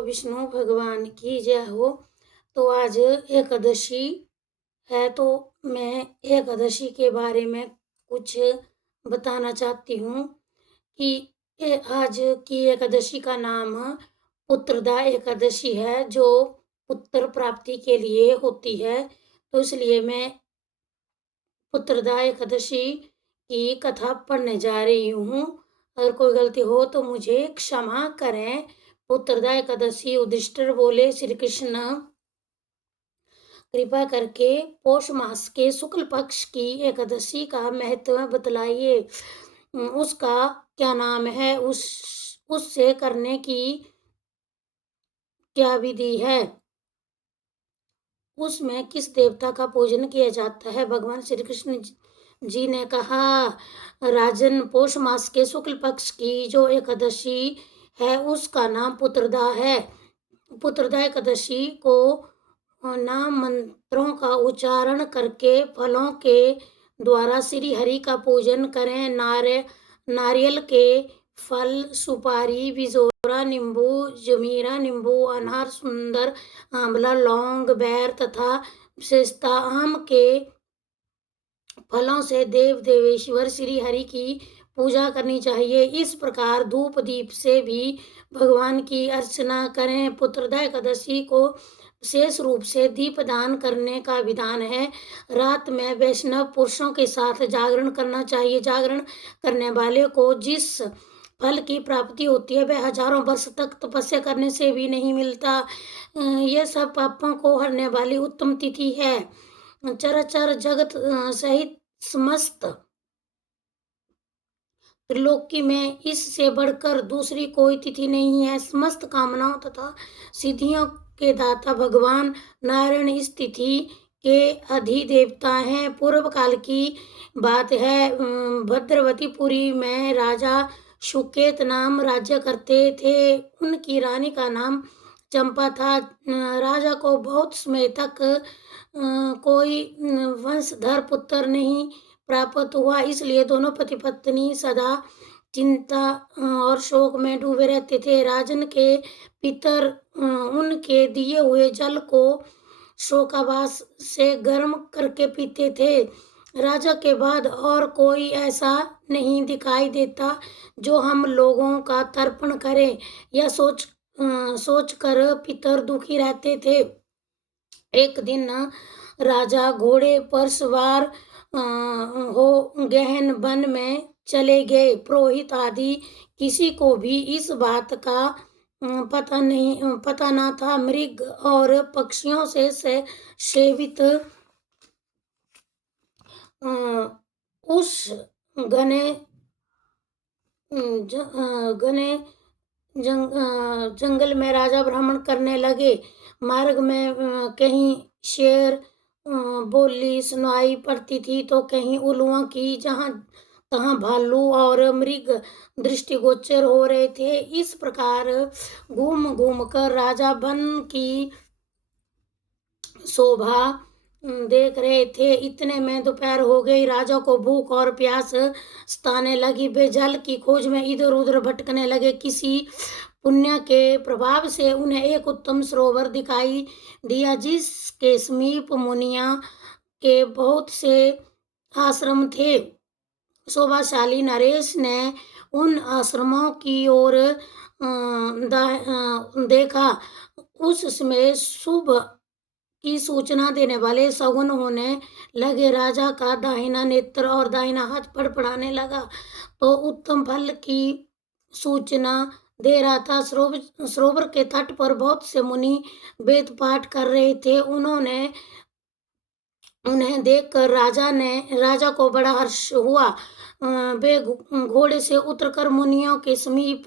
विष्णु भगवान की जय हो। तो आज एकादशी है, तो मैं एकादशी के बारे में कुछ बताना चाहती हूँ कि आज की एकादशी का नाम पुत्रदा एकादशी है, जो पुत्र प्राप्ति के लिए होती है। तो इसलिए मैं पुत्रदा एकादशी की कथा पढ़ने जा रही हूँ। अगर कोई गलती हो तो मुझे क्षमा करें। पुत्रदा एकादशी। युधिष्ठिर बोले, श्री कृष्ण कृपा करके पौष मास के शुक्ल पक्ष की एकादशी का महत्व बतलाइए। उसका क्या नाम है, उससे करने की क्या विधि है, उसमें किस देवता का पूजन किया जाता है। भगवान श्री कृष्ण जी ने कहा, राजन, पौष मास के शुक्ल पक्ष की जो एकादशी है उसका नाम पुत्रदा है। पुत्रदा एकादशी को नाम मंत्रों का उच्चारण करके फलों के द्वारा श्री हरि का पूजन करें। नारियल के फल, सुपारी, बिजोरा, नींबू, जमीरा, नींबू, अनार, सुंदर, आंवला, लौंग, बैर तथा विशेषता आम के फलों से देव देवेश्वर श्री हरि की पूजा करनी चाहिए। इस प्रकार धूप दीप से भी भगवान की अर्चना करें। पुत्रदा एकादशी को विशेष रूप से दीपदान करने का विधान है। रात में वैष्णव पुरुषों के साथ जागरण करना चाहिए। जागरण करने वाले को जिस फल की प्राप्ति होती है वह हजारों वर्ष तक तपस्या करने से भी नहीं मिलता। यह सब पापों को हरने वाली उत्तम तिथि है। चराचर जगत सहित समस्त त्रिलोकी में इससे बढ़कर दूसरी कोई तिथि नहीं है। समस्त कामनाओं तथा सिद्धियों के दाता भगवान नारायण इस तिथि के अधिदेवता हैं। पूर्व काल की बात है, भद्रवतीपुरी में राजा सुकेत नाम राज्य करते थे। उनकी रानी का नाम चंपा था। राजा को बहुत समय तक कोई वंशधर पुत्र नहीं प्राप्त हुआ, इसलिए दोनों पति पत्नी सदा चिंता और शोक में डूबे रहते थे। राजन के पितर उनके दिए हुए जल को शोकावास से गर्म करके पीते थे। राजा के बाद और कोई ऐसा नहीं दिखाई देता जो हम लोगों का तर्पण करे। यह सोच कर पितर दुखी रहते थे। एक दिन राजा घोड़े पर सवार हो गहन वन में चले गए। पुरोहित आदि किसी को भी इस बात का पता न था। मृग और पक्षियों से सेवित उस घने जंगल में राजा भ्रमण करने लगे। मार्ग में कहीं शेर बोली सुनाई पड़ती थी तो कहीं उल्लुओं की जहां तहां भालू और मृग दृष्टिगोचर हो रहे थे। इस प्रकार घूम घूम कर राजा वन की शोभा देख रहे थे। इतने में दोपहर हो गई। राजा को भूख और प्यास सताने लगी। वे जल की खोज में इधर उधर भटकने लगे। किसी पुण्य के प्रभाव से उन्हें एक उत्तम सरोवर दिखाई दिया, जिसके समीप मुनिया के बहुत से आश्रम थे। शोभाशाली नरेश ने उन आश्रमों की ओर देखा। उस समय शुभ की सूचना देने वाले सगुन होने लगे। राजा का दाहिना नेत्र और दाहिना हाथ फड़फड़ाने लगा तो उत्तम फल की सूचना दे रहा था। सरोवर के तट पर बहुत से मुनि वेद पाठ कर रहे थे। उन्हें देखकर राजा को बड़ा हर्ष हुआ। वे घोड़े से उतरकर मुनियों के समीप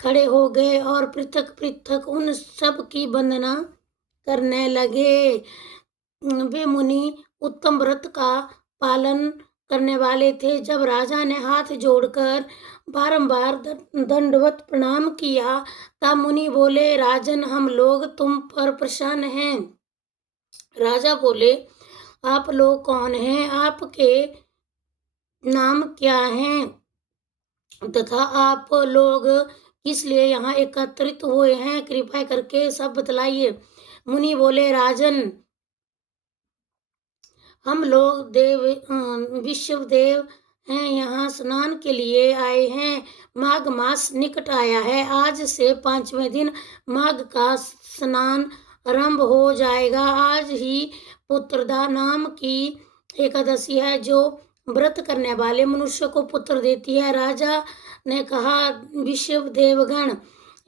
खड़े हो गए और पृथक पृथक उन सब की वंदना करने लगे। वे मुनि उत्तम व्रत का पालन करने वाले थे। जब राजा ने हाथ जोड़कर बारंबार दंडवत प्रणाम किया तब मुनि बोले, राजन, हम लोग तुम पर प्रसन्न हैं। राजा बोले, आप लोग कौन हैं? आपके नाम क्या हैं तथा आप लोग इसलिए यहाँ एकत्रित हुए हैं, कृपया करके सब बतलाइए। मुनि बोले, राजन, हम लोग विश्व देव हैं, यहाँ स्नान के लिए आए हैं। माघ मास निकट आया है, आज से 5वें दिन माघ का स्नान आरंभ हो जाएगा। आज ही पुत्रदा नाम की एकादशी है, जो व्रत करने वाले मनुष्य को पुत्र देती है। राजा ने कहा, विश्व देवगण,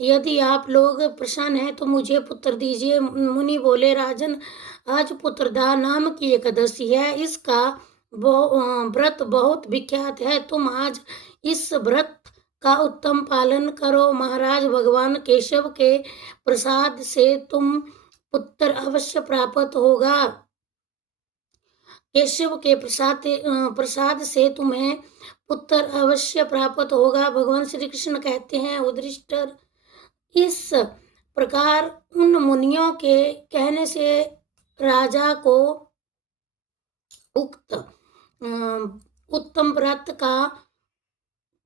यदि आप लोग प्रसन्न हैं तो मुझे पुत्र दीजिए। मुनि बोले, राजन, आज पुत्रदा नाम की एकादशी है, इसका व्रत बहुत विख्यात है, तुम आज इस व्रत का उत्तम पालन करो। महाराज, भगवान केशव के प्रसाद से तुम पुत्र अवश्य प्राप्त होगा। केशव के प्रसाद से तुम्हें पुत्र अवश्य प्राप्त होगा। भगवान श्री कृष्ण कहते हैं, युधिष्ठिर, इस प्रकार उन मुनियों के कहने से राजा को उक्त उत्तम व्रत का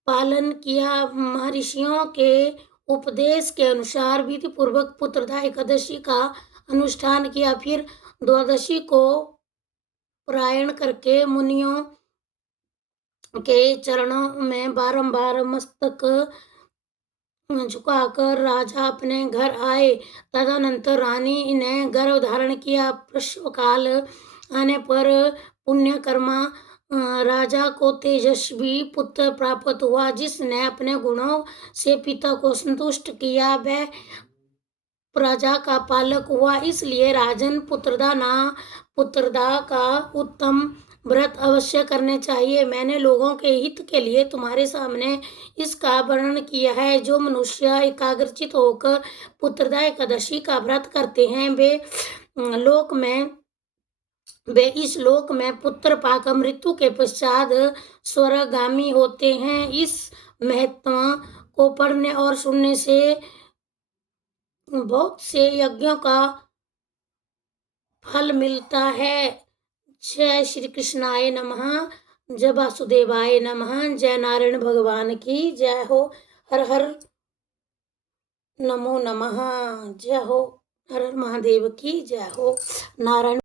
पालन किया। महर्षियों के उपदेश के अनुसार विधि पूर्वक पुत्रदा एकादशी का अनुष्ठान किया। फिर द्वादशी को पारायण करके मुनियों के चरणों में बारंबार मस्तक झुकाकर राजा अपने घर आए। तदनंतर रानी ने गर्भ धारण किया। प्रसव काल आने पर पुण्यकर्मा राजा को तेजस्वी पुत्र प्राप्त हुआ, जिसने अपने गुणों से पिता को संतुष्ट किया। वह प्रजा का पालक हुआ। इसलिए राजन, पुत्रदा का उत्तम व्रत अवश्य करने चाहिए। मैंने लोगों के हित के लिए तुम्हारे सामने इसका वर्णन किया है। जो मनुष्य एकाग्रचित होकर पुत्रदा एकादशी का व्रत करते हैं, वे इस लोक में पुत्र पाकर मृत्यु के पश्चात स्वर्गगामी होते हैं। इस महत्व को पढ़ने और सुनने से बहुत से यज्ञों का फल मिलता है। जय श्री कृष्णाय नमः, जय वासुदेवाय नमः, जय नारायण भगवान की जय हो। हर हर नमो नमः, जय हो। हर हर महादेव की जय हो। नारायण